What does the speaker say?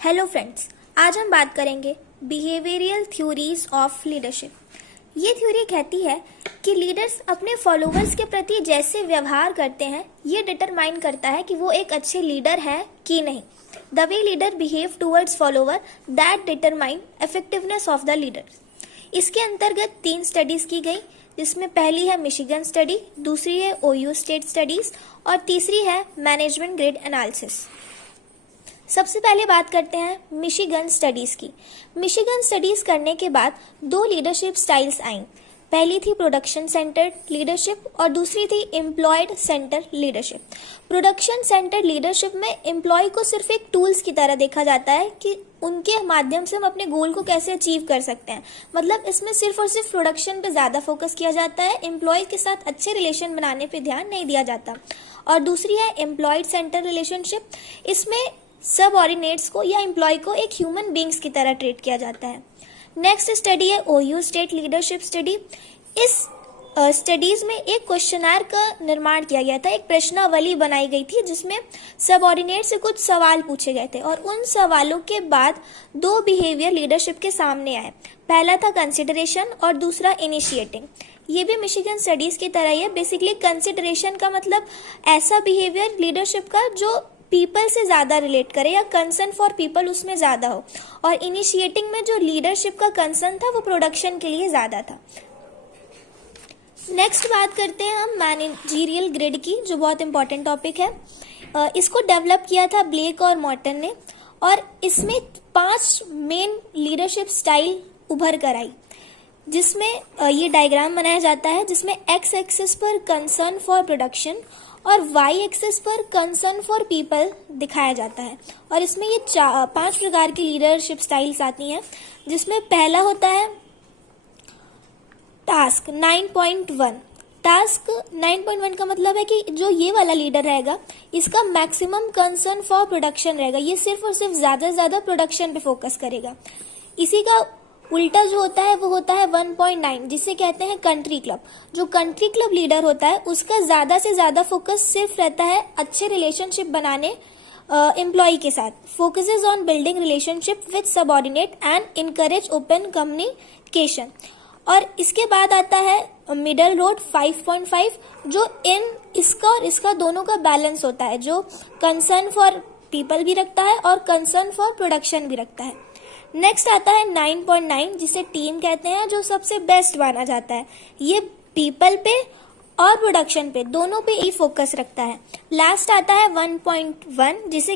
Hello friends, आज हम बात करेंगे बिहेवियरल थ्योरीज ऑफ लीडरशिप। ये थ्योरी कहती है कि लीडर्स अपने फॉलोअर्स के प्रति जैसे व्यवहार करते हैं ये डिटरमाइन करता है कि वो एक अच्छे लीडर है कि नहीं। The way leader behave towards follower that determine effectiveness of the leader. इसके अंतर्गत 3 स्टडीज की गई, जिसमें पहली है मिशिगन स्टडी, दूसरी है ओयू स्टेट स्टडीज और तीसरी है मैनेजमेंट ग्रिड एनालिसिस। सबसे पहले बात करते हैं मिशिगन स्टडीज की। मिशिगन स्टडीज करने के बाद 2 लीडरशिप स्टाइल्स आईं। पहली थी प्रोडक्शन सेंटर्ड लीडरशिप और दूसरी थी employed centre leadership. Production centred leadership में एम्प्लॉय को सिर्फ एक टूल्स की तरह देखा जाता है कि उनके माध्यम से हम अपने गोल को कैसे अचीव कर सकते हैं। मतलब इसमें सिर्फ और सिर्फ प्रोडक्शन पे ज़्यादा फोकस किया जाता है, एम्प्लॉय के साथ अच्छे रिलेशन बनाने पे ध्यान नहीं दिया जाता। और दूसरी है एम्प्लॉयड सेंटर रिलेशनशिप। इसमें सब ऑर्डिनेट्स को या एम्प्लॉय को एक ह्यूमन बींग्स की तरह ट्रीट किया जाता है। नेक्स्ट स्टडी है ओयू स्टेट लीडरशिप स्टडी। इस स्टडीज में एक क्वेश्चनर का निर्माण किया गया था, एक प्रश्नावली बनाई गई थी जिसमें सब ऑर्डिनेट से कुछ सवाल पूछे गए थे और उन सवालों के बाद 2 बिहेवियर लीडरशिप के सामने आए। पहला था कंसिडरेशन और दूसरा इनिशिएटिंग। ये भी मिशिगन स्टडीज की तरह ही है। बेसिकली कंसिडरेशन का मतलब ऐसा बिहेवियर लीडरशिप का जो पीपल से ज़्यादा रिलेट करे या कंसर्न फॉर पीपल उसमें ज़्यादा हो, और इनिशिएटिंग में जो लीडरशिप का कंसर्न था वो प्रोडक्शन के लिए ज़्यादा था। नेक्स्ट बात करते हैं हम मैनेजरियल ग्रिड की, जो बहुत इंपॉर्टेंट टॉपिक है। इसको डेवलप किया था ब्लेक और मॉर्टन ने और इसमें 5 मेन लीडरशिप स्टाइल उभर कर आई, जिसमें ये डायग्राम बनाया जाता है जिसमें एक्स एक्सिस पर कंसर्न फॉर प्रोडक्शन और वाई एक्सिस पर कंसर्न फॉर पीपल दिखाया जाता है। और इसमें ये 5 प्रकार की लीडरशिप स्टाइल्स आती हैं, जिसमें पहला होता है टास्क 9.1। टास्क 9.1 का मतलब है कि जो ये वाला लीडर रहेगा इसका मैक्सिमम कंसर्न फॉर प्रोडक्शन रहेगा, ये सिर्फ और सिर्फ ज़्यादा से ज़्यादा प्रोडक्शन पे फोकस करेगा। इसी का उल्टा जो होता है वो होता है 1.9, जिसे कहते हैं कंट्री क्लब। जो कंट्री क्लब लीडर होता है उसका ज़्यादा से ज़्यादा फोकस सिर्फ रहता है अच्छे रिलेशनशिप बनाने एम्प्लॉय के साथ, focuses on building relationship with subordinate and encourage open communication. और इसके बाद आता है मिडल रोड 5.5, जो इसका और इसका दोनों का बैलेंस होता है, जो कंसर्न फॉर पीपल भी रखता है और कंसर्न फॉर प्रोडक्शन भी रखता है। नेक्स्ट आता है 9.9, जिसे टीम कहते हैं, जो सबसे बेस्ट माना जाता है। ये पीपल पे और प्रोडक्शन पे दोनों पे ही फोकस रखता है। लास्ट आता है 1.1, जिसे